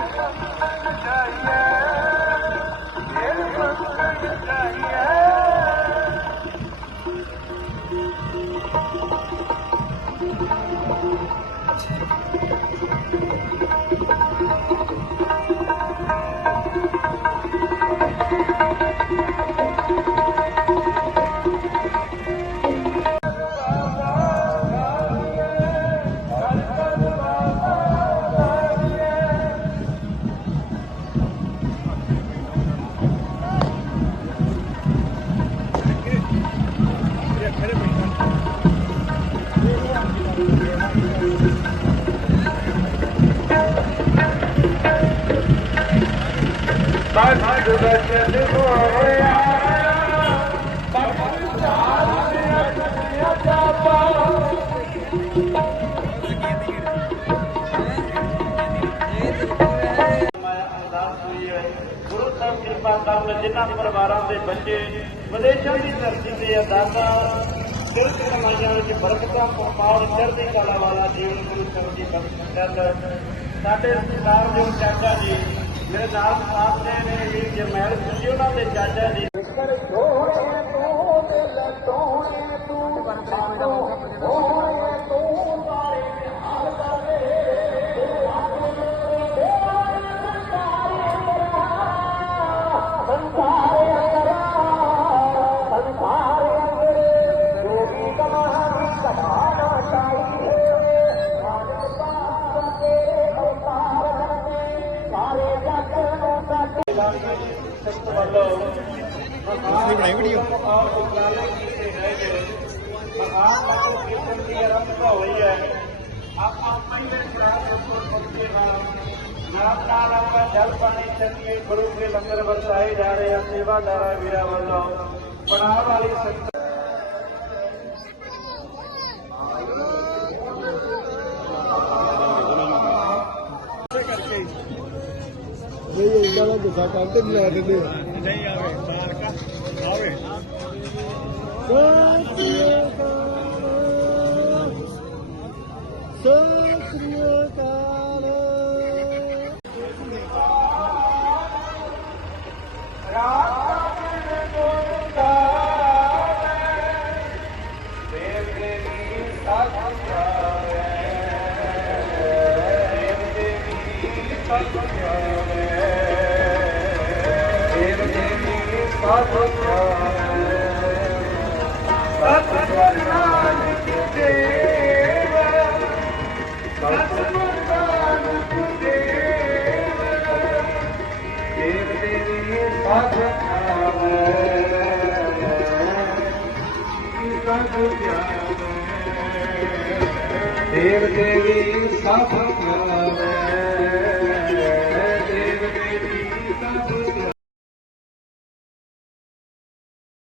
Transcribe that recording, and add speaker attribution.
Speaker 1: المشايخ ਜਿਨ੍ਹਾਂ ਪਰਿਵਾਰਾਂ ਦੇ ਬੱਚੇ ਵਿਦੇਸ਼ਾਂ ਦੀ ਧਰਤੀ ਤੇ ਅਦਾਤਾ ਸਿਰ ਕਮਾਈਆਂ ਵਿੱਚ ਬਰਕਤਾਂ ਪਾਉਣ ਚੜ੍ਹਦੀ ਕਲਾ ਵਾਲਾ ਜੀਵਨ ਗੁਰੂ ਸਾਹਿਬ ਦੀ ਬਖਸ਼ਿਸ਼ ਸਾਡੇ ਸਰਕਾਰ ਦੇ ਚਾਚਾ ਜੀ ਮੇਰੇ ਨਾਲ ਸਾਥ ਦੇ ਨੇ ਵੀ ਜਮੈਲ ਖੁਸ਼ੀ ਉਹਨਾਂ ਦੇ ਚਾਚਾ ਜੀ बनाई वीडियो। नाम नाल आपका जल पानी चलिए गुरु के लंगर बरसाए जा रहे हैं सेवादारा वीरा वालों पड़ाव वाली
Speaker 2: संस्था ਇਹਨਾਂ ਦਾ ਗੁੱਸਾ ਕਰਦੇ ਨਹੀਂ ਲਾ ਦਿੰਦੇ
Speaker 1: ਨਹੀਂ ਆਵੇ ਸਾਰਕਾ ਆਵੇ ਸਤਿਗੁਰ ਨਾਨਕ ਦੇਵ ਸਤਿਗੁਰ ਨਾਨਕ ਦੇਵ ਦੇਵ ਦੇਵੀ ਸਭ ਆਵੇ